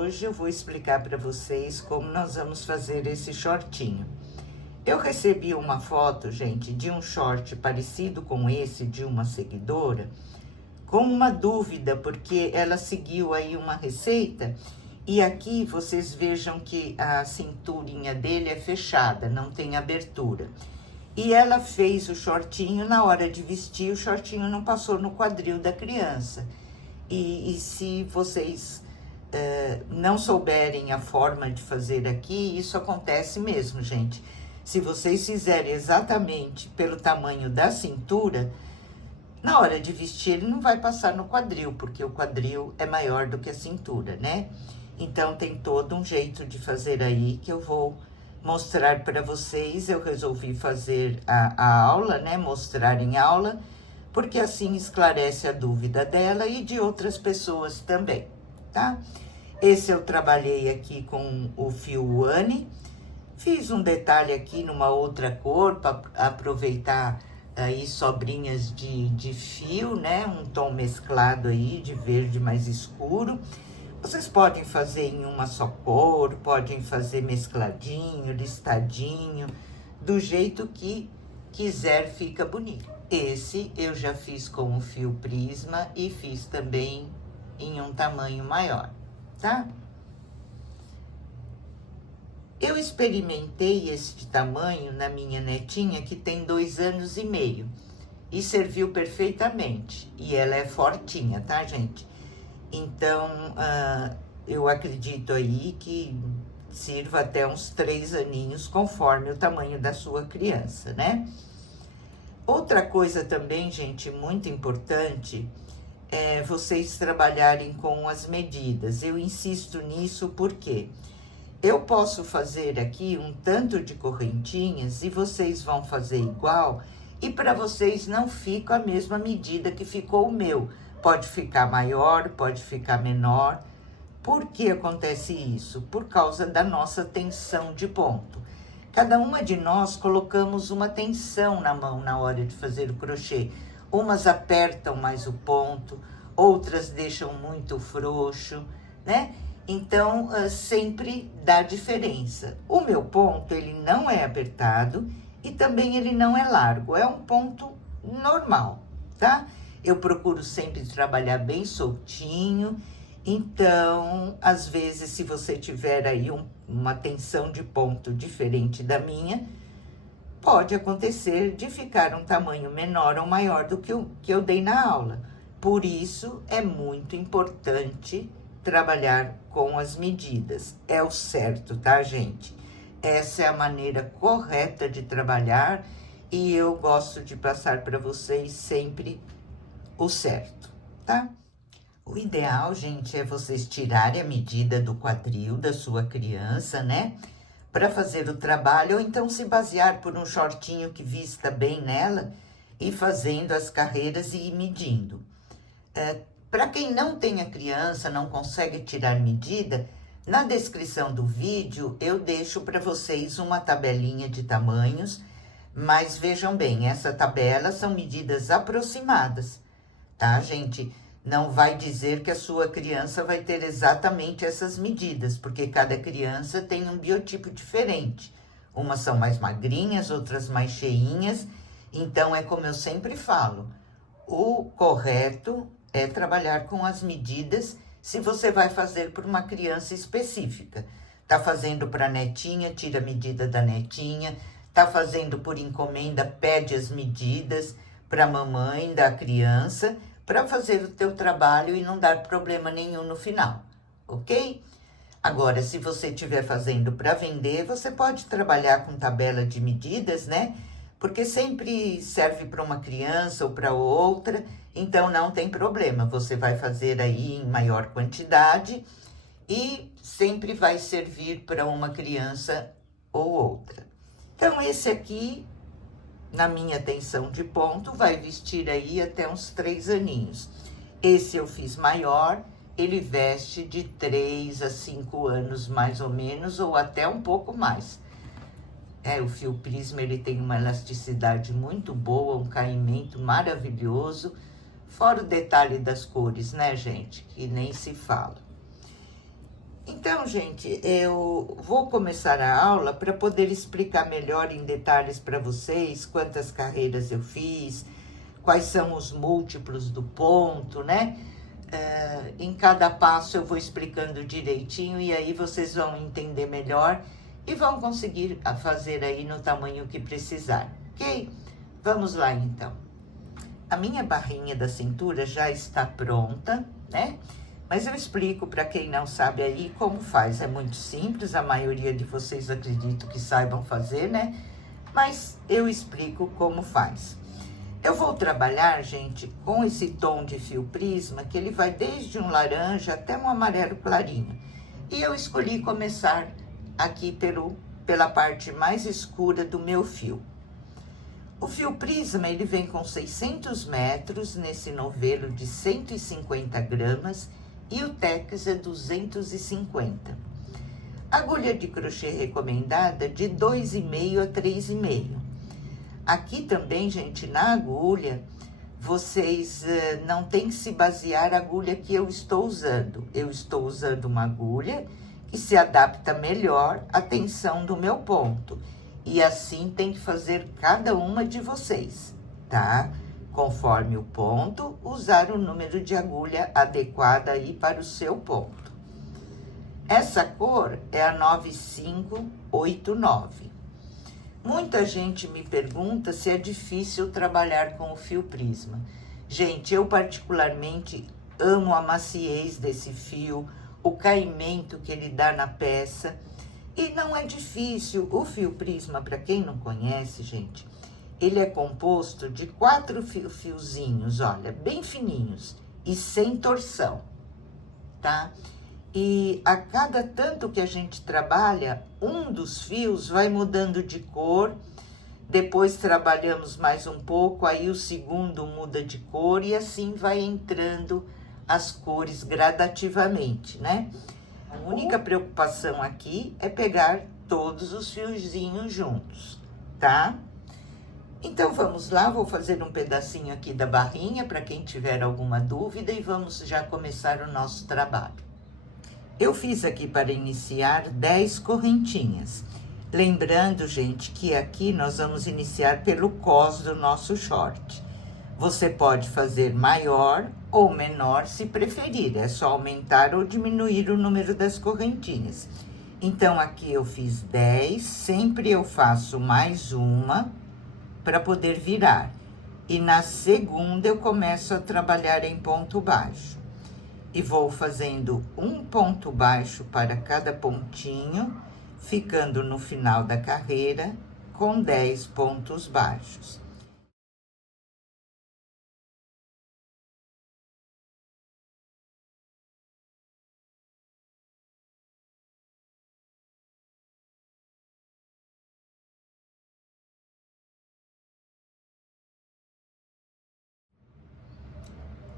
hoje eu vou explicar para vocês como nós vamos fazer esse shortinho. Eu recebi uma foto, gente, de um short parecido com esse de uma seguidora, com uma dúvida, porque ela seguiu aí uma receita e aqui vocês vejam que a cinturinha dele é fechada, não tem abertura. E ela fez o shortinho, na hora de vestir, o shortinho não passou no quadril da criança. E se vocês não souberem a forma de fazer aqui, isso acontece mesmo, gente. Se vocês fizerem exatamente pelo tamanho da cintura, na hora de vestir ele não vai passar no quadril, porque o quadril é maior do que a cintura, né? Então tem todo um jeito de fazer aí que eu vou mostrar para vocês. Eu resolvi fazer a aula, né? Mostrar em aula, porque assim esclarece a dúvida dela e de outras pessoas também, tá? Esse eu trabalhei aqui com o fio Ane, fiz um detalhe aqui numa outra cor para aproveitar aí sobrinhas de fio, né? Um tom mesclado aí de verde mais escuro. Vocês podem fazer em uma só cor, podem fazer mescladinho, listadinho, do jeito que quiser, fica bonito. Esse eu já fiz com o fio Prisma e fiz também em um tamanho maior, tá? Eu experimentei esse tamanho na minha netinha, que tem 2 anos e meio, e serviu perfeitamente. E ela é fortinha, tá, gente? Então, eu acredito aí que sirva até uns 3 aninhos, conforme o tamanho da sua criança, né? Outra coisa também, gente, muito importante, é vocês trabalharem com as medidas. Eu insisto nisso porque eu posso fazer aqui um tanto de correntinhas e vocês vão fazer igual, e para vocês não fica a mesma medida que ficou o meu. Pode ficar maior, pode ficar menor. Por que acontece isso? Por causa da nossa tensão de ponto. Cada uma de nós colocamos uma tensão na mão na hora de fazer o crochê. Umas apertam mais o ponto, outras deixam muito frouxo, né? Então, sempre dá diferença. O meu ponto, ele não é apertado e também ele não é largo. É um ponto normal, tá? Eu procuro sempre trabalhar bem soltinho. Então, às vezes, se você tiver aí uma tensão de ponto diferente da minha, pode acontecer de ficar um tamanho menor ou maior do que eu dei na aula. Por isso, é muito importante trabalhar com as medidas. É o certo, tá, gente? Essa é a maneira correta de trabalhar e eu gosto de passar para vocês sempre o certo, tá? O ideal, gente, é vocês tirarem a medida do quadril da sua criança, né? Para fazer o trabalho, ou então se basear por um shortinho que vista bem nela e fazendo as carreiras e ir medindo. Para quem não tem a criança, não consegue tirar medida, na descrição do vídeo eu deixo para vocês uma tabelinha de tamanhos, mas vejam bem, essa tabela são medidas aproximadas, tá, gente? Não vai dizer que a sua criança vai ter exatamente essas medidas, porque cada criança tem um biotipo diferente. Umas são mais magrinhas, outras mais cheinhas. Então, é como eu sempre falo, o correto é trabalhar com as medidas se você vai fazer por uma criança específica. Tá fazendo para netinha, tira a medida da netinha. Tá fazendo por encomenda, pede as medidas para a mamãe da criança, para fazer o teu trabalho e não dar problema nenhum no final, ok? Agora, se você estiver fazendo para vender, você pode trabalhar com tabela de medidas, né? Porque sempre serve para uma criança ou para outra, então não tem problema. Você vai fazer aí em maior quantidade e sempre vai servir para uma criança ou outra. Então, esse aqui, na minha tensão de ponto, vai vestir aí até uns 3 aninhos. Esse eu fiz maior, ele veste de 3 a 5 anos mais ou menos, ou até um pouco mais. O fio Prisma, ele tem uma elasticidade muito boa, um caimento maravilhoso, fora o detalhe das cores, né, gente? Que nem se fala. Então, gente, eu vou começar a aula para poder explicar melhor em detalhes para vocês quantas carreiras eu fiz, quais são os múltiplos do ponto, né? Em cada passo eu vou explicando direitinho e aí vocês vão entender melhor e vão conseguir fazer aí no tamanho que precisar, ok? Vamos lá, então. A minha barrinha da cintura já está pronta, né? Mas eu explico para quem não sabe aí como faz. É muito simples, a maioria de vocês acredito que saibam fazer, né? Mas eu explico como faz. Eu vou trabalhar, gente, com esse tom de fio prisma, que ele vai desde um laranja até um amarelo clarinho. E eu escolhi começar aqui pela parte mais escura do meu fio. O fio prisma, ele vem com 600 metros nesse novelo de 150 gramas e o tex é 250. Agulha de crochê recomendada de 2,5 a 3,5. Aqui também, gente, na agulha, vocês não tem que se basear na agulha que eu estou usando. Eu estou usando uma agulha que se adapta melhor à tensão do meu ponto. E assim tem que fazer cada uma de vocês, tá? Conforme o ponto, usar o número de agulha adequada aí para o seu ponto. Essa cor é a 9589. Muita gente me pergunta se é difícil trabalhar com o fio prisma. Gente, eu particularmente amo a maciez desse fio, o caimento que ele dá na peça. E não é difícil. O fio prisma, para quem não conhece, gente, ele é composto de 4 fiozinhos, olha, bem fininhos e sem torção, tá? E a cada tanto que a gente trabalha, um dos fios vai mudando de cor, depois trabalhamos mais um pouco, aí o segundo muda de cor e assim vai entrando as cores gradativamente, né? A única preocupação aqui é pegar todos os fiozinhos juntos, tá? Então, vamos lá, vou fazer um pedacinho aqui da barrinha para quem tiver alguma dúvida e vamos já começar o nosso trabalho. Eu fiz aqui para iniciar 10 correntinhas. Lembrando, gente, que aqui nós vamos iniciar pelo cós do nosso short. Você pode fazer maior ou menor se preferir, é só aumentar ou diminuir o número das correntinhas. Então, aqui eu fiz 10, sempre eu faço mais uma para poder virar. E na segunda eu começo a trabalhar em ponto baixo. E vou fazendo um ponto baixo para cada pontinho, ficando no final da carreira com 10 pontos baixos.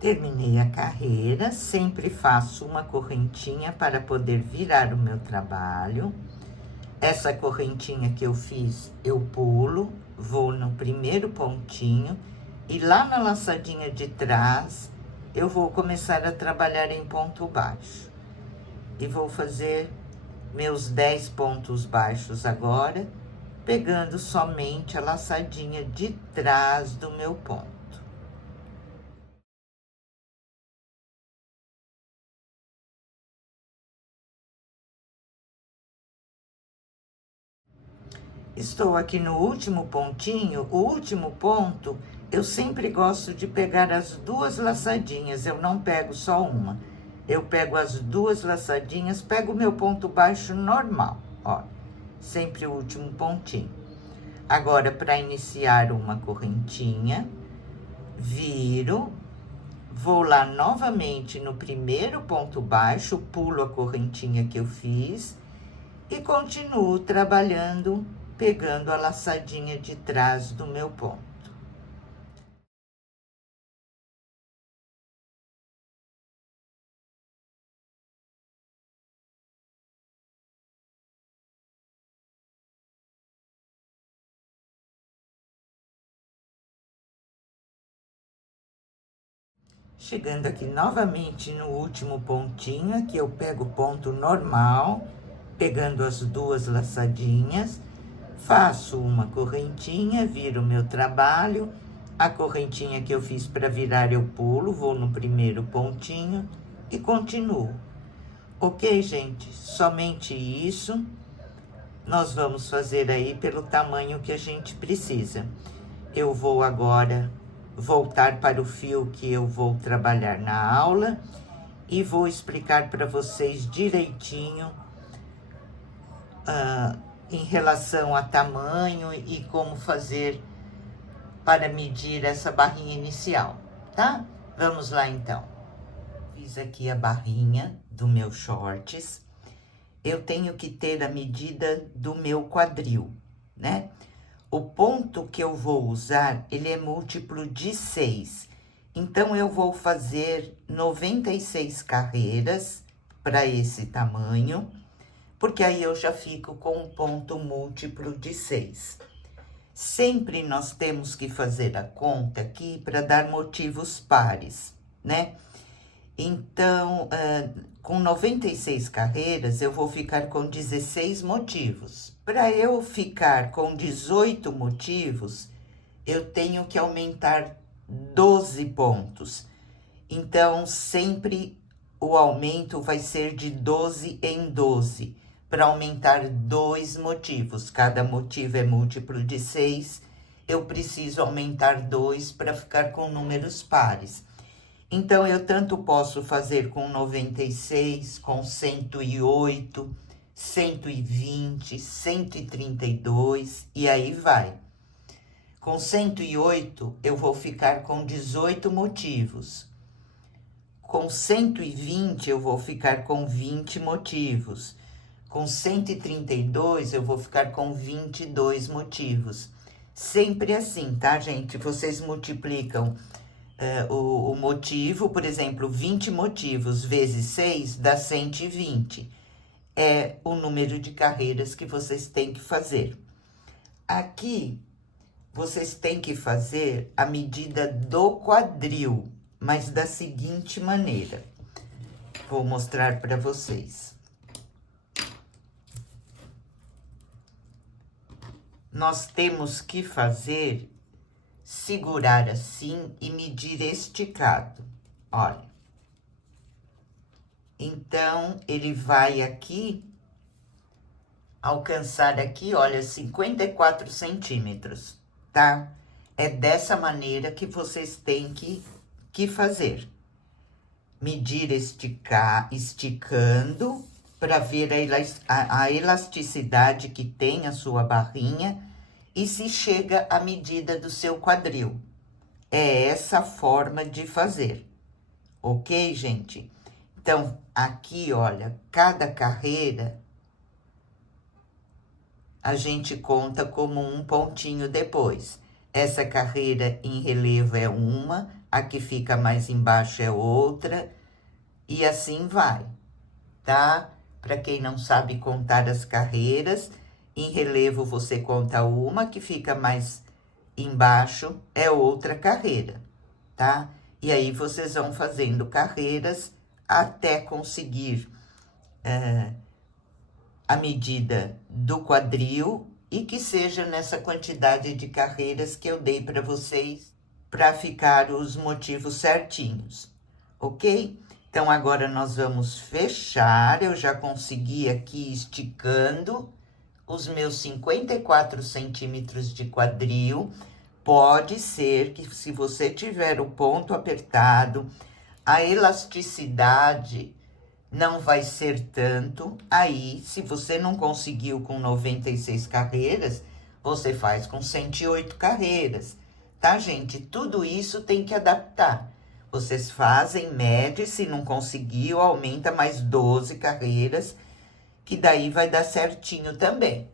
Terminei a carreira, sempre faço uma correntinha para poder virar o meu trabalho. Essa correntinha que eu fiz, eu pulo, vou no primeiro pontinho e lá na laçadinha de trás, eu vou começar a trabalhar em ponto baixo. E vou fazer meus 10 pontos baixos agora, pegando somente a laçadinha de trás do meu ponto. Estou aqui no último pontinho, o último ponto, eu sempre gosto de pegar as duas laçadinhas, eu não pego só uma. Eu pego as duas laçadinhas, pego o meu ponto baixo normal, ó, sempre o último pontinho. Agora, para iniciar uma correntinha, viro, vou lá novamente no primeiro ponto baixo, pulo a correntinha que eu fiz e continuo trabalhando, pegando a laçadinha de trás do meu ponto. Chegando aqui novamente no último pontinho, aqui eu pego o ponto normal, pegando as duas laçadinhas, faço uma correntinha, viro o meu trabalho, a correntinha que eu fiz para virar eu pulo, vou no primeiro pontinho e continuo. Ok, gente? Somente isso. Nós vamos fazer aí pelo tamanho que a gente precisa. Eu vou agora voltar para o fio que eu vou trabalhar na aula e vou explicar para vocês direitinho em relação a tamanho e como fazer para medir essa barrinha inicial, tá? Vamos lá então. Fiz aqui a barrinha do meu shorts. Eu tenho que ter a medida do meu quadril, né? O ponto que eu vou usar, ele é múltiplo de 6. Então, eu vou fazer 96 carreiras para esse tamanho, porque aí eu já fico com um ponto múltiplo de 6. Sempre nós temos que fazer a conta aqui para dar motivos pares, né? Então, com 96 carreiras, eu vou ficar com 16 motivos. Para eu ficar com 18 motivos, eu tenho que aumentar 12 pontos. Então, sempre o aumento vai ser de 12 em 12, para aumentar 2 motivos. Cada motivo é múltiplo de 6, eu preciso aumentar 2 para ficar com números pares. Então, eu tanto posso fazer com 96, com 108, 120, 132, e aí vai. Com 108, eu vou ficar com 18 motivos. Com 120, eu vou ficar com 20 motivos. Com 132, eu vou ficar com 22 motivos. Sempre assim, tá, gente? Vocês multiplicam o motivo, por exemplo, 20 motivos vezes 6 dá 120. É o número de carreiras que vocês têm que fazer. Aqui, vocês têm que fazer a medida do quadril, mas da seguinte maneira. Vou mostrar para vocês. Nós temos que fazer, segurar assim e medir esticado, olha. Então, ele vai aqui, alcançar aqui, olha, 54 centímetros, tá? É dessa maneira que vocês têm que fazer. Medir, esticando, para ver a elasticidade que tem a sua barrinha e se chega à medida do seu quadril. É essa forma de fazer, ok, gente? Então, aqui, olha, cada carreira a gente conta como um pontinho depois. Essa carreira em relevo é uma, a que fica mais embaixo é outra, e assim vai, tá? Para quem não sabe contar as carreiras, em relevo você conta uma, que fica mais embaixo é outra carreira, tá? E aí vocês vão fazendo carreiras até conseguir a medida do quadril e que seja nessa quantidade de carreiras que eu dei para vocês, para ficar os motivos certinhos, ok? Então, agora nós vamos fechar. Eu já consegui aqui esticando os meus 54 centímetros de quadril. Pode ser que, se você tiver o ponto apertado, a elasticidade não vai ser tanto. Aí, se você não conseguiu com 96 carreiras, você faz com 108 carreiras, tá, gente? Tudo isso tem que adaptar. Vocês fazem, mede, se não conseguiu, aumenta mais 12 carreiras, que daí vai dar certinho também.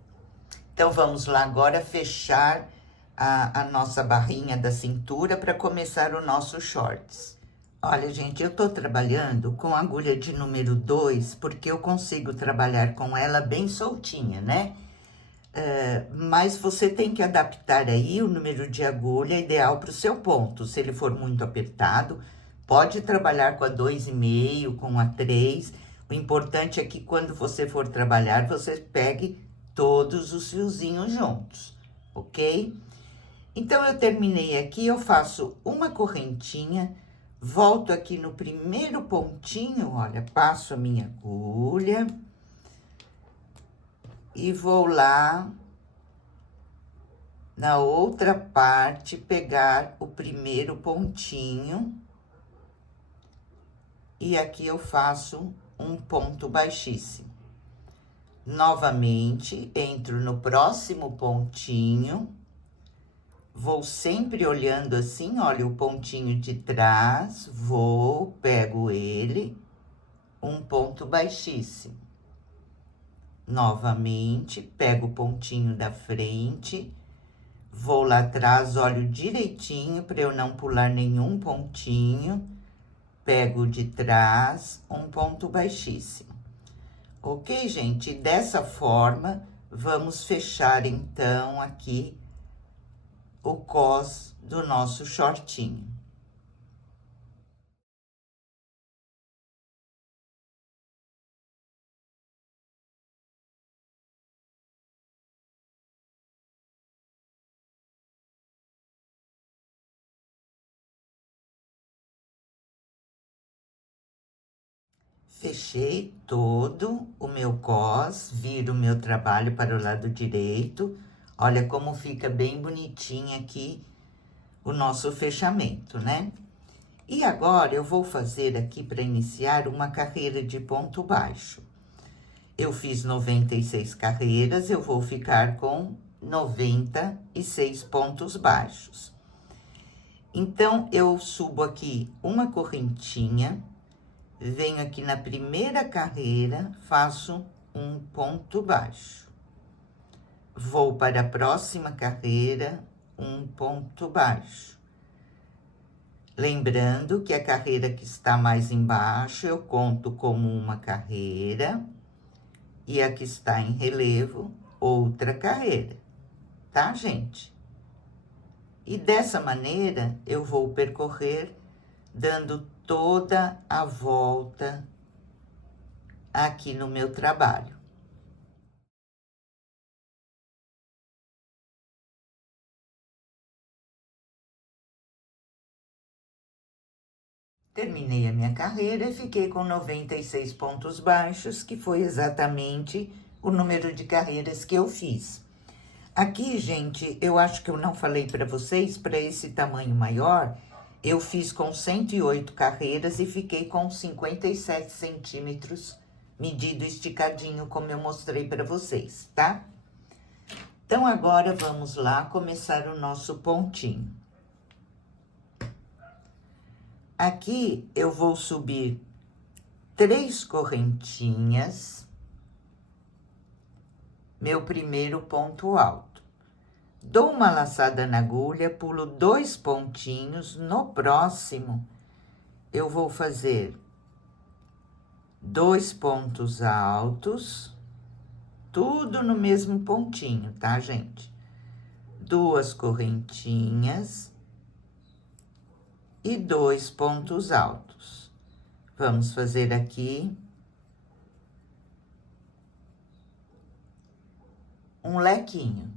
Então, vamos lá agora fechar a nossa barrinha da cintura para começar o nosso shorts. Olha, gente, eu tô trabalhando com agulha de número 2, porque eu consigo trabalhar com ela bem soltinha, né? Mas você tem que adaptar aí o número de agulha ideal para o seu ponto. Se ele for muito apertado, Pode trabalhar com a 2,5, com a 3. O importante é que quando você for trabalhar, você pegue todos os fiozinhos juntos, ok? Então, eu terminei aqui, eu faço uma correntinha, volto aqui no primeiro pontinho, olha, passo a minha agulha e vou lá na outra parte pegar o primeiro pontinho. E aqui eu faço um ponto baixíssimo. Novamente, entro no próximo pontinho. Vou sempre olhando assim, olha o pontinho de trás, vou, pego ele, um ponto baixíssimo. Novamente, pego o pontinho da frente, vou lá atrás, olho direitinho para eu não pular nenhum pontinho. Pego de trás, um ponto baixíssimo. Ok, gente? Dessa forma, vamos fechar, então, aqui o cos do nosso shortinho. Fechei todo o meu cos, viro o meu trabalho para o lado direito. Olha como fica bem bonitinho aqui o nosso fechamento, né? E agora, eu vou fazer aqui para iniciar uma carreira de ponto baixo. Eu fiz 96 carreiras, eu vou ficar com 96 pontos baixos. Então, eu subo aqui uma correntinha, venho aqui na primeira carreira, faço um ponto baixo. Vou para a próxima carreira, um ponto baixo. Lembrando que a carreira que está mais embaixo, eu conto como uma carreira, e a que está em relevo, outra carreira, tá, gente? E dessa maneira, eu vou percorrer dando toda a volta aqui no meu trabalho. Terminei a minha carreira e fiquei com 96 pontos baixos, que foi exatamente o número de carreiras que eu fiz. Aqui, gente, eu acho que eu não falei para vocês, para esse tamanho maior, eu fiz com 108 carreiras e fiquei com 57 centímetros, medido esticadinho, como eu mostrei para vocês, tá? Então, agora, vamos lá começar o nosso pontinho. Aqui, eu vou subir 3 correntinhas, meu primeiro ponto alto. Dou uma laçada na agulha, pulo 2 pontinhos, no próximo, eu vou fazer 2 pontos altos, tudo no mesmo pontinho, tá, gente? 2 correntinhas e 2 pontos altos. Vamos fazer aqui um lequinho.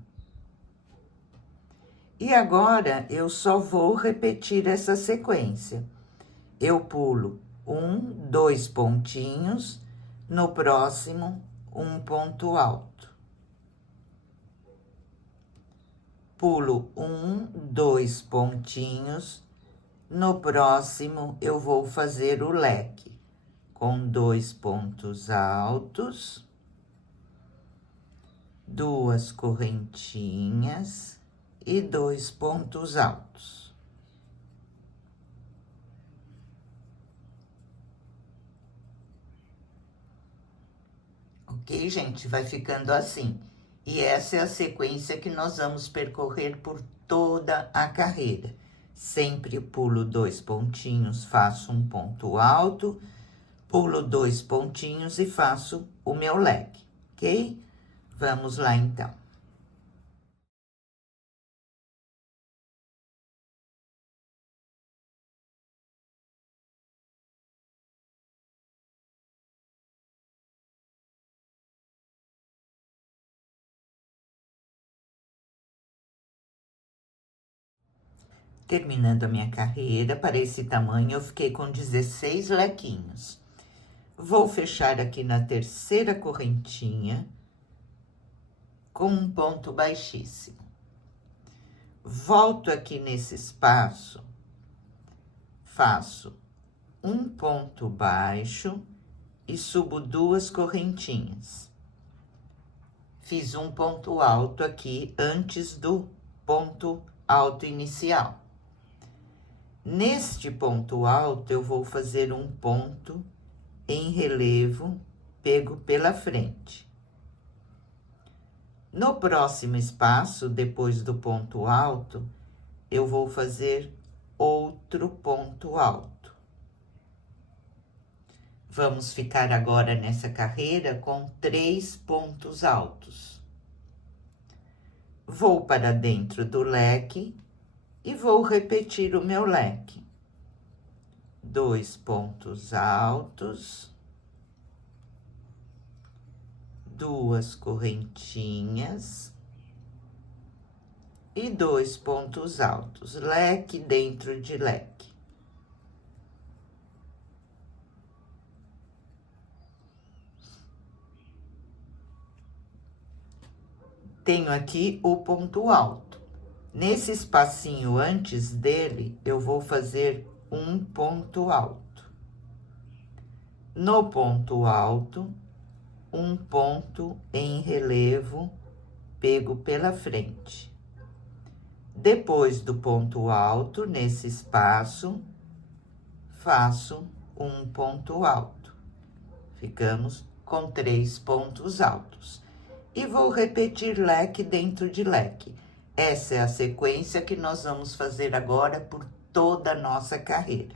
E agora, eu só vou repetir essa sequência. Eu pulo 1, 2 pontinhos, no próximo, um ponto alto. Pulo 1, 2 pontinhos, no próximo, eu vou fazer o leque, com 2 pontos altos, 2 correntinhas e 2 pontos altos. Ok, gente? Vai ficando assim. E essa é a sequência que nós vamos percorrer por toda a carreira. Sempre pulo 2 pontinhos, faço um ponto alto, pulo 2 pontinhos e faço o meu leque, ok? Vamos lá, então. Terminando a minha carreira, para esse tamanho, eu fiquei com 16 lequinhos. Vou fechar aqui na terceira correntinha com um ponto baixíssimo. Volto aqui nesse espaço, faço um ponto baixo e subo 2 correntinhas. Fiz um ponto alto aqui antes do ponto alto inicial. Neste ponto alto, eu vou fazer um ponto em relevo pego pela frente. No próximo espaço, depois do ponto alto, eu vou fazer outro ponto alto. Vamos ficar agora nessa carreira com 3 pontos altos. Vou para dentro do leque e vou repetir o meu leque. 2 pontos altos, 2 correntinhas e 2 pontos altos, leque dentro de leque. Tenho aqui o ponto alto. Nesse espacinho antes dele, eu vou fazer um ponto alto. No ponto alto, um ponto em relevo pego pela frente. Depois do ponto alto, nesse espaço, faço um ponto alto. Ficamos com 3 pontos altos. E vou repetir leque dentro de leque. Essa é a sequência que nós vamos fazer agora por toda a nossa carreira.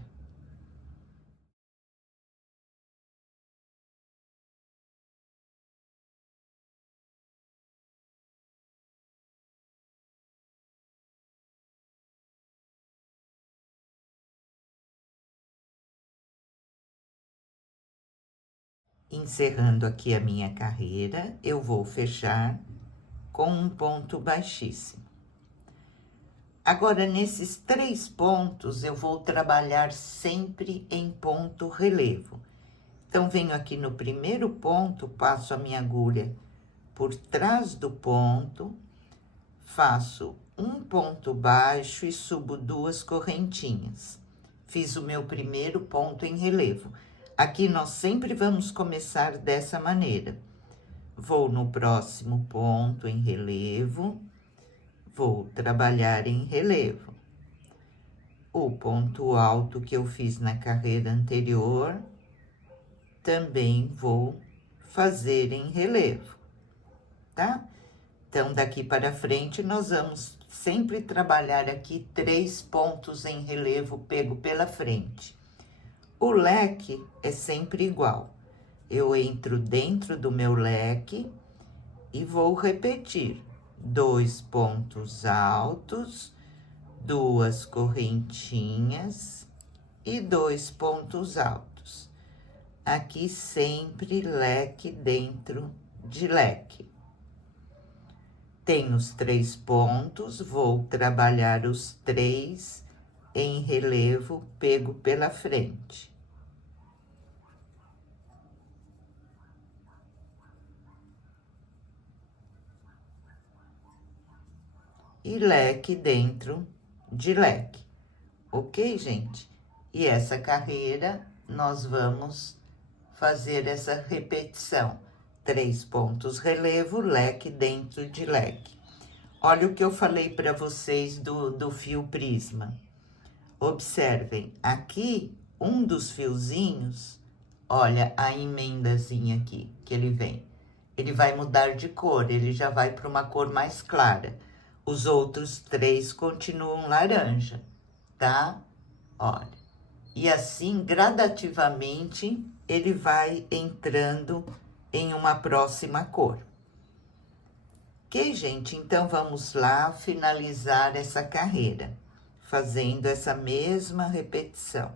Encerrando aqui a minha carreira, eu vou fechar com um ponto baixíssimo. Agora, nesses 3 pontos, eu vou trabalhar sempre em ponto relevo. Então, venho aqui no primeiro ponto, passo a minha agulha por trás do ponto, faço um ponto baixo e subo 2 correntinhas. Fiz o meu primeiro ponto em relevo. Aqui nós sempre vamos começar dessa maneira. Vou no próximo ponto em relevo, vou trabalhar em relevo. O ponto alto que eu fiz na carreira anterior, também vou fazer em relevo, tá? Então, daqui para frente, nós vamos sempre trabalhar aqui 3 pontos em relevo pego pela frente. O leque é sempre igual. Eu entro dentro do meu leque e vou repetir 2 pontos altos, 2 correntinhas e 2 pontos altos. Aqui sempre leque dentro de leque. Tenho os 3 pontos, vou trabalhar os 3 em relevo pego pela frente. E leque dentro de leque, ok, gente? E essa carreira, nós vamos fazer essa repetição. 3 pontos relevo, leque dentro de leque. Olha o que eu falei para vocês do fio prisma. Observem, aqui, um dos fiozinhos, olha a emendazinha aqui, que ele vem. Ele vai mudar de cor, ele já vai para uma cor mais clara. Os outros 3 continuam laranja, tá? Olha. E assim, gradativamente, ele vai entrando em uma próxima cor. Ok, gente? Então, vamos lá finalizar essa carreira, fazendo essa mesma repetição.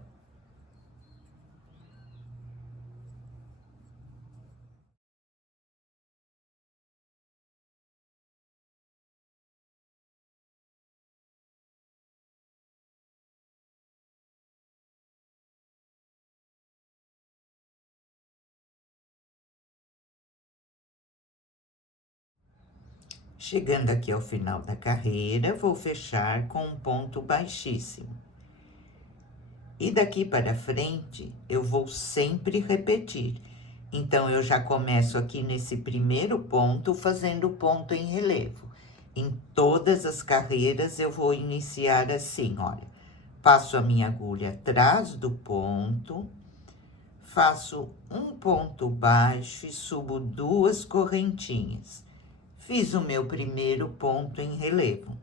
Chegando aqui ao final da carreira, vou fechar com um ponto baixíssimo. E daqui para frente, eu vou sempre repetir. Então, eu já começo aqui nesse primeiro ponto, fazendo ponto em relevo. Em todas as carreiras, eu vou iniciar assim, olha. Passo a minha agulha atrás do ponto, faço um ponto baixo e subo 2 correntinhas. Fiz o meu primeiro ponto em relevo.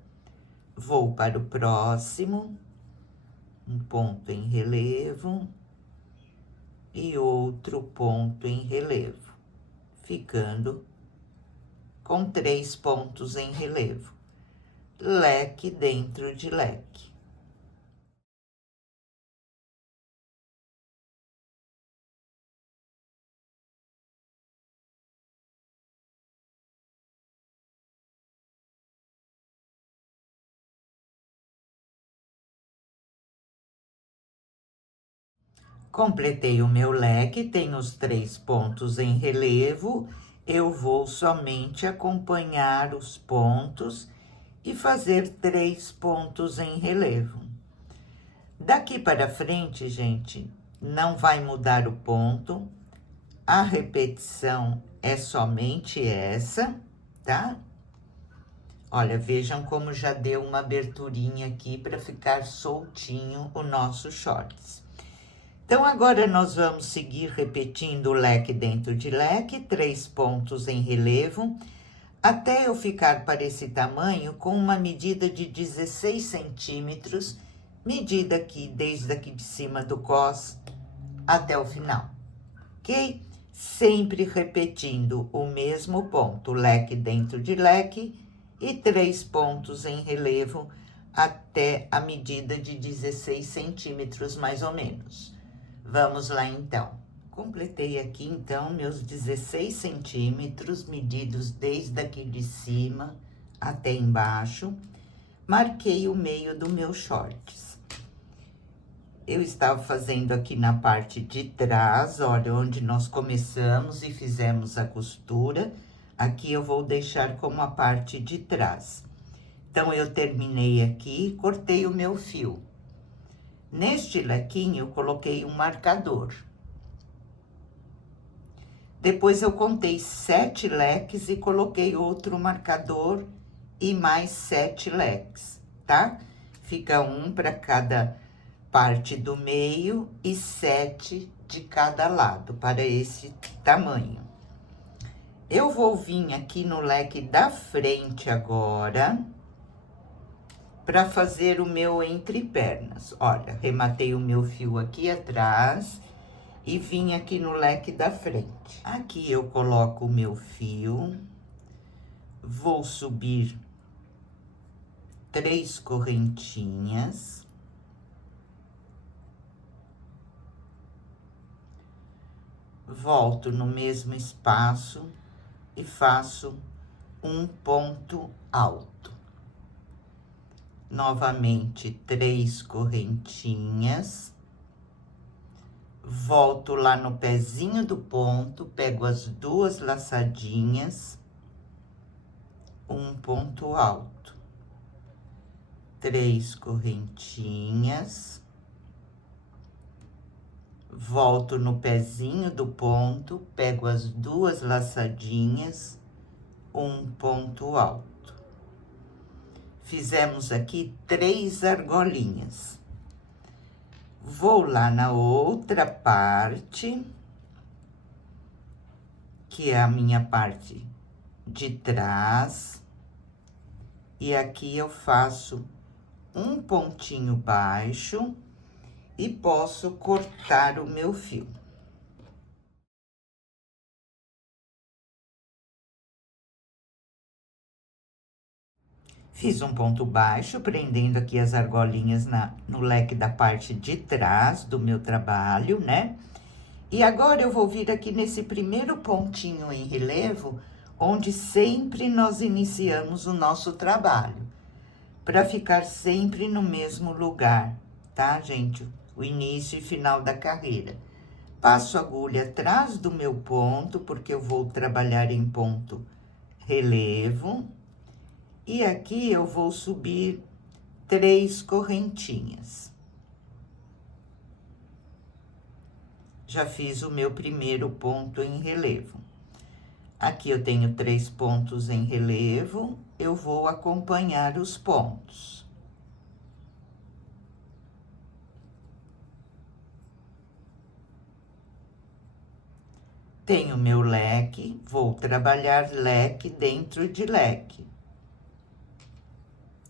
Vou para o próximo, um ponto em relevo e outro ponto em relevo, ficando com 3 pontos em relevo. Leque dentro de leque. Completei o meu leque, tenho os 3 pontos em relevo, eu vou somente acompanhar os pontos e fazer 3 pontos em relevo. Daqui para frente, gente, não vai mudar o ponto, a repetição é somente essa, tá? Olha, vejam como já deu uma aberturinha aqui para ficar soltinho o nosso shorts. Então, agora nós vamos seguir repetindo o leque dentro de leque, 3 pontos em relevo, até eu ficar para esse tamanho com uma medida de 16 centímetros, medida aqui, desde aqui de cima do cós até o final, ok? Sempre repetindo o mesmo ponto, leque dentro de leque e 3 pontos em relevo até a medida de 16 centímetros, mais ou menos. Vamos lá, então. Completei aqui, então, meus 16 centímetros, medidos desde aqui de cima até embaixo. Marquei o meio do meu shorts. Eu estava fazendo aqui na parte de trás, olha, onde nós começamos e fizemos a costura. Aqui eu vou deixar como a parte de trás. Então, eu terminei aqui e cortei o meu fio. Neste lequinho, eu coloquei um marcador. Depois, eu contei 7 leques e coloquei outro marcador e mais 7 leques, tá? Fica um para cada parte do meio e 7 de cada lado, para esse tamanho. Eu vou vir aqui no leque da frente agora, para fazer o meu entrepernas. Olha, rematei o meu fio aqui atrás e vim aqui no leque da frente. Aqui eu coloco o meu fio, vou subir 3 correntinhas. Volto no mesmo espaço e faço um ponto alto. Novamente, 3 correntinhas. Volto lá no pezinho do ponto, pego as 2 laçadinhas, um ponto alto. 3 correntinhas. Volto no pezinho do ponto, pego as 2 laçadinhas, um ponto alto. Fizemos aqui 3 argolinhas. Vou lá na outra parte, que é a minha parte de trás, e aqui eu faço um pontinho baixo e posso cortar o meu fio. Fiz um ponto baixo, prendendo aqui as argolinhas no leque da parte de trás do meu trabalho, né? E agora eu vou vir aqui nesse primeiro pontinho em relevo, onde sempre nós iniciamos o nosso trabalho, para ficar sempre no mesmo lugar, tá, gente? O início e final da carreira. Passo a agulha atrás do meu ponto, porque eu vou trabalhar em ponto relevo. E aqui eu vou subir 3 correntinhas. Já fiz o meu primeiro ponto em relevo. Aqui eu tenho 3 pontos em relevo, eu vou acompanhar os pontos. Tenho meu leque, vou trabalhar leque dentro de leque.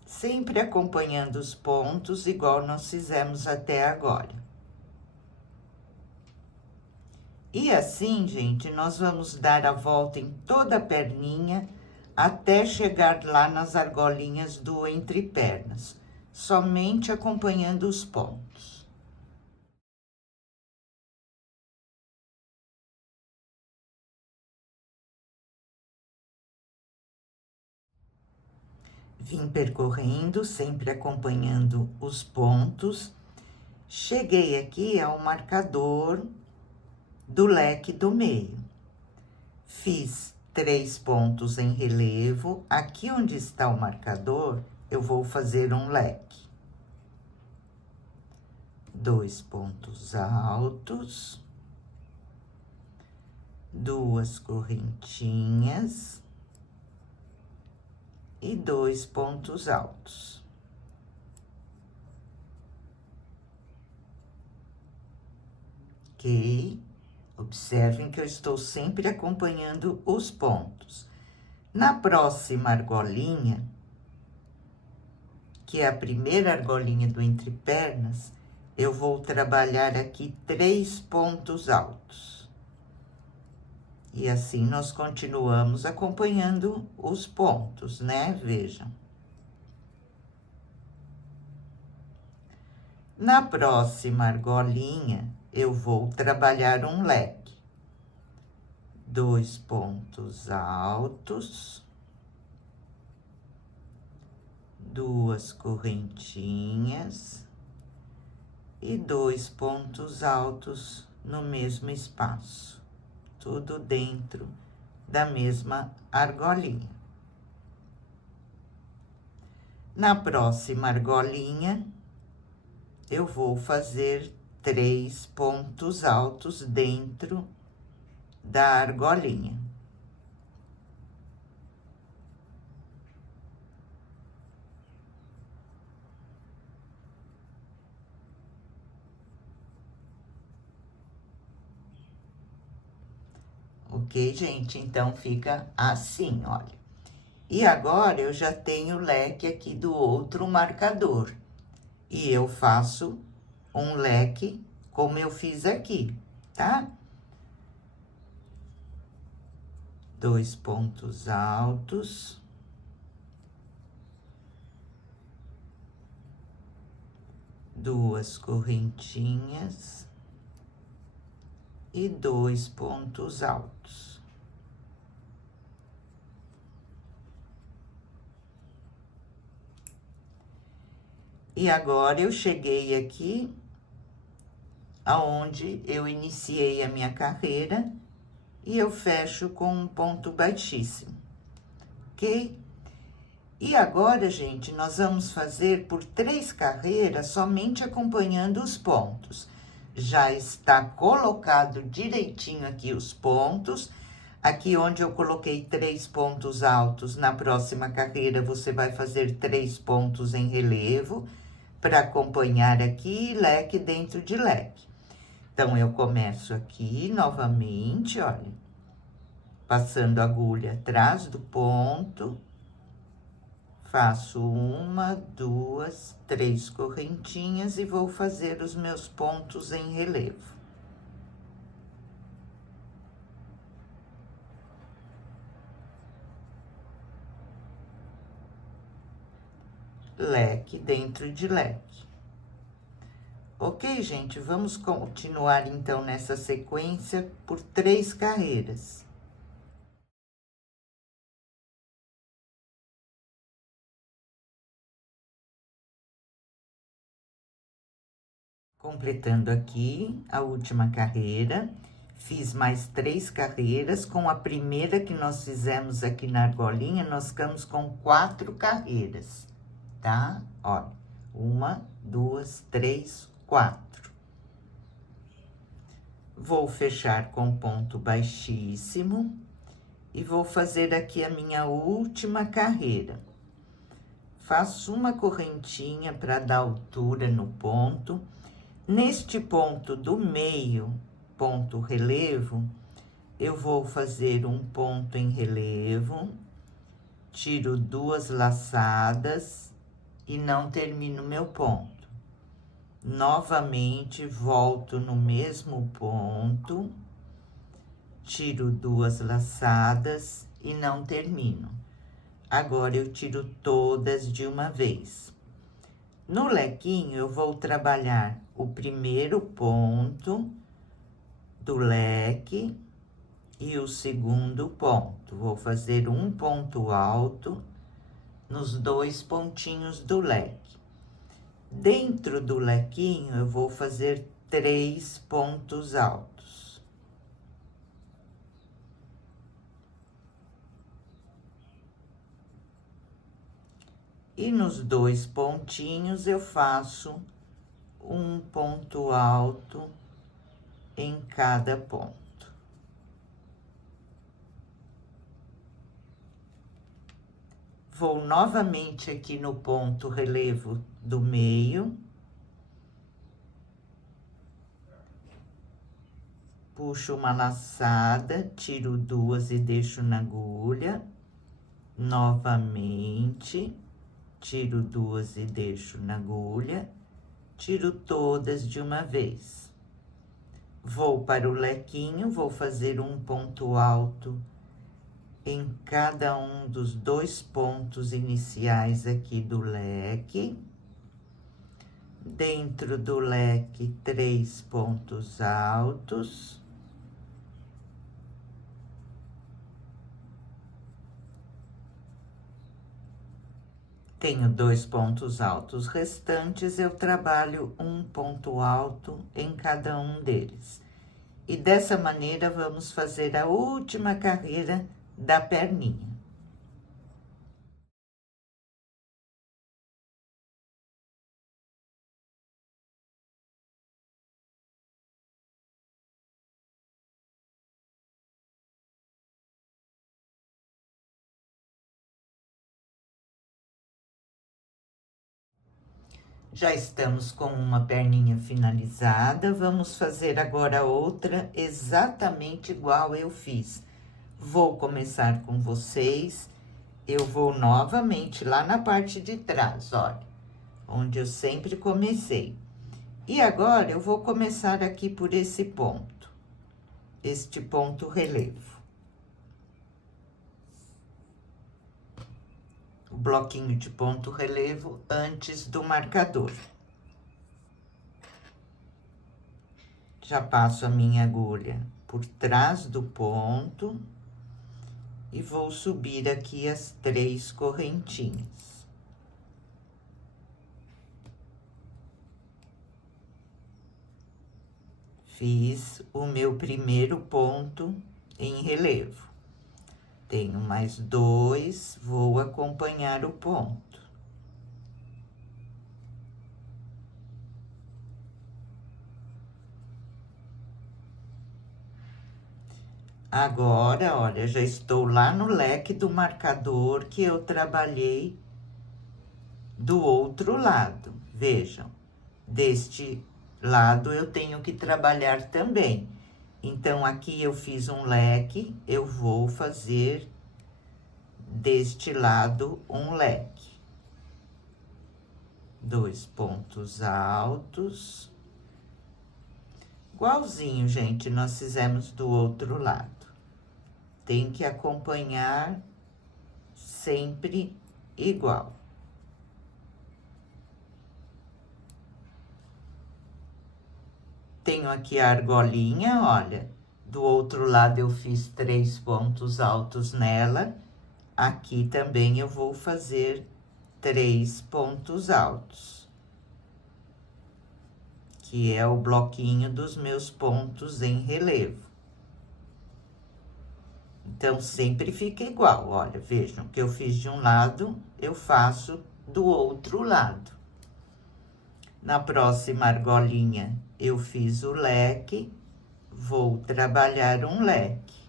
Sempre acompanhando os pontos, igual nós fizemos até agora. E assim, gente, nós vamos dar a volta em toda a perninha, até chegar lá nas argolinhas do entrepernas, somente acompanhando os pontos. Vim percorrendo, sempre acompanhando os pontos. Cheguei aqui ao marcador do leque do meio. Fiz 3 pontos em relevo. Aqui onde está o marcador, eu vou fazer um leque. 2 pontos altos. 2 correntinhas. E 2 pontos altos. Ok? Observem que eu estou sempre acompanhando os pontos. Na próxima argolinha, que é a primeira argolinha do entrepernas, eu vou trabalhar aqui 3 pontos altos. E assim nós continuamos acompanhando os pontos, né? Vejam. Na próxima argolinha, eu vou trabalhar um leque. 2 pontos altos. 2 correntinhas. E 2 pontos altos no mesmo espaço. Tudo dentro da mesma argolinha. Na próxima argolinha, eu vou fazer 3 pontos altos dentro da argolinha. Ok, gente? Então, fica assim, olha. E agora, eu já tenho o leque aqui do outro marcador. E eu faço um leque como eu fiz aqui, tá? 2 pontos altos. 2 correntinhas. E 2 pontos altos. E agora, eu cheguei aqui, aonde eu iniciei a minha carreira, e eu fecho com um ponto baixíssimo, ok? E agora, gente, nós vamos fazer por 3 carreiras, somente acompanhando os pontos. Já está colocado direitinho aqui os pontos. Aqui onde eu coloquei 3 pontos altos, na próxima carreira você vai fazer 3 pontos em relevo, para acompanhar aqui leque dentro de leque. Então, eu começo aqui novamente, olha, passando a agulha atrás do ponto, faço 1, 2, 3 correntinhas e vou fazer os meus pontos em relevo. Leque dentro de leque. Ok, gente? Vamos continuar, então, nessa sequência por 3 carreiras. Completando aqui a última carreira, Fiz mais 3 carreiras. Com a primeira que nós fizemos aqui na argolinha, nós ficamos com 4 carreiras, tá? Olha, 1, 2, 3, 4. Vou fechar com ponto baixíssimo e vou fazer aqui a minha última carreira. Faço uma correntinha para dar altura no ponto. Neste ponto do meio, ponto relevo, eu vou fazer um ponto em relevo, tiro 2 laçadas e não termino meu ponto. Novamente, volto no mesmo ponto, tiro 2 laçadas e não termino. Agora, eu tiro todas de uma vez. No lequinho, eu vou trabalhar o primeiro ponto do leque e o segundo ponto. Vou fazer um ponto alto nos 2 pontinhos do leque. Dentro do lequinho, eu vou fazer 3 pontos altos. E nos 2 pontinhos, eu faço um ponto alto em cada ponto. Vou novamente aqui no ponto relevo do meio. Puxo uma laçada, tiro 2 e deixo na agulha. Novamente, tiro 2 e deixo na agulha. Tiro todas de uma vez. Vou para o lequinho, vou fazer um ponto alto em cada um dos 2 pontos iniciais aqui do leque. Dentro do leque, 3 pontos altos. Tenho 2 pontos altos restantes, eu trabalho um ponto alto em cada um deles. E dessa maneira, vamos fazer a última carreira da perninha. Já estamos com uma perninha finalizada, vamos fazer agora outra exatamente igual eu fiz. Vou começar com vocês, eu vou novamente lá na parte de trás, olha, onde eu sempre comecei. E agora, eu vou começar aqui por esse ponto, este ponto relevo. O bloquinho de ponto relevo antes do marcador. Já passo a minha agulha por trás do ponto e vou subir aqui as 3 correntinhas. Fiz o meu primeiro ponto em relevo. Tenho mais 2, vou acompanhar o ponto. Agora, olha, já estou lá no leque do marcador que eu trabalhei do outro lado. Vejam, deste lado eu tenho que trabalhar também. Então, aqui eu fiz um leque, eu vou fazer deste lado um leque. 2 pontos altos. Igualzinho, gente, nós fizemos do outro lado. Tem que acompanhar sempre igual. Tenho aqui a argolinha, olha, do outro lado eu fiz 3 pontos altos nela, aqui também eu vou fazer 3 pontos altos, que é o bloquinho dos meus pontos em relevo. Então, sempre fica igual. Olha, vejam, que eu fiz de um lado, eu faço do outro lado. Na próxima argolinha, eu fiz o leque, vou trabalhar um leque.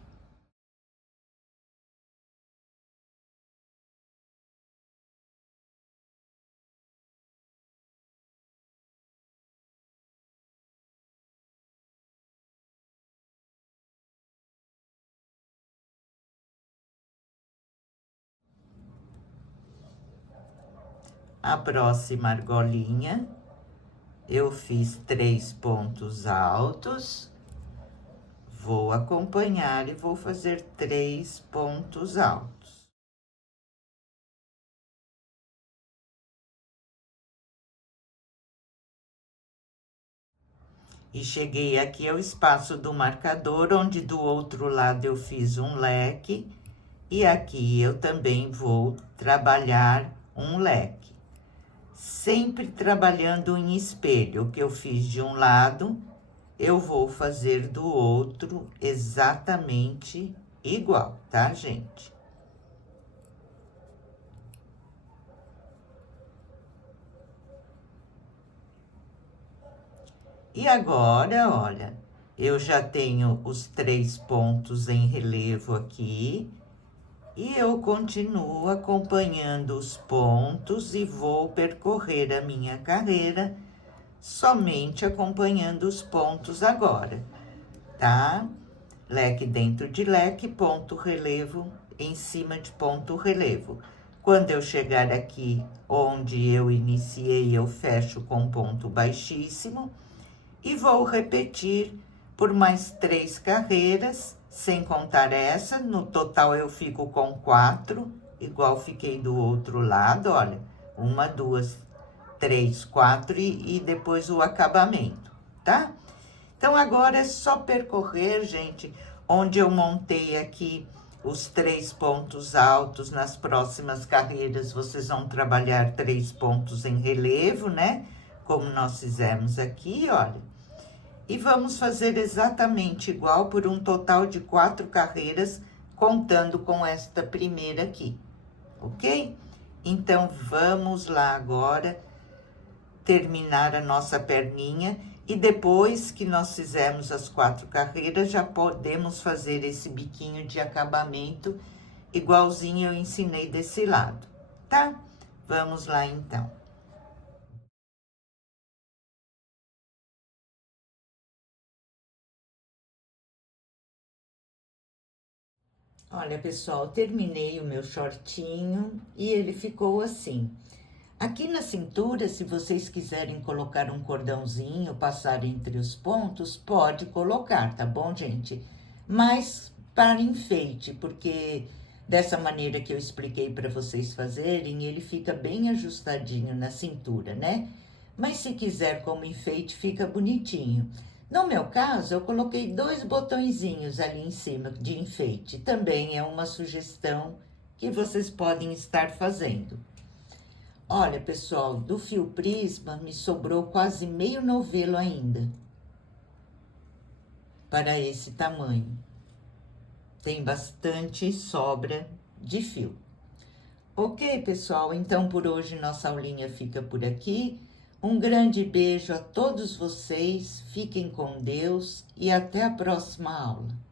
A próxima argolinha, eu fiz 3 pontos altos, vou acompanhar e vou fazer 3 pontos altos. E cheguei aqui ao espaço do marcador, onde do outro lado eu fiz um leque, e aqui eu também vou trabalhar um leque. Sempre trabalhando em espelho, o que eu fiz de um lado, eu vou fazer do outro exatamente igual, tá, gente? E agora, olha, eu já tenho os 3 pontos em relevo aqui, e eu continuo acompanhando os pontos e vou percorrer a minha carreira somente acompanhando os pontos agora, tá? Leque dentro de leque, ponto relevo em cima de ponto relevo. Quando eu chegar aqui onde eu iniciei, eu fecho com ponto baixíssimo e vou repetir por mais 3 carreiras, sem contar essa. No total eu fico com 4, igual fiquei do outro lado, olha, 1, 2, 3, 4 e depois o acabamento, tá? Então, agora é só percorrer, gente, onde eu montei aqui os 3 pontos altos. Nas próximas carreiras, vocês vão trabalhar 3 pontos em relevo, né? Como nós fizemos aqui, olha. E vamos fazer exatamente igual por um total de 4 carreiras, contando com esta primeira aqui, ok? Então, vamos lá agora terminar a nossa perninha. E depois que nós fizermos as 4 carreiras, já podemos fazer esse biquinho de acabamento, igualzinho eu ensinei desse lado, tá? Vamos lá, então. Olha, pessoal, terminei o meu shortinho e ele ficou assim. Aqui na cintura, se vocês quiserem colocar um cordãozinho, passar entre os pontos, pode colocar, tá bom, gente? Mas para enfeite, porque dessa maneira que eu expliquei para vocês fazerem, ele fica bem ajustadinho na cintura, né? Mas se quiser como enfeite, fica bonitinho. No meu caso, eu coloquei 2 botõezinhos ali em cima de enfeite. Também é uma sugestão que vocês podem estar fazendo. Olha, pessoal, do fio prisma me sobrou quase meio novelo ainda, para esse tamanho. Tem bastante sobra de fio. Ok, pessoal, então por hoje nossa aulinha fica por aqui. Um grande beijo a todos vocês, fiquem com Deus e até a próxima aula.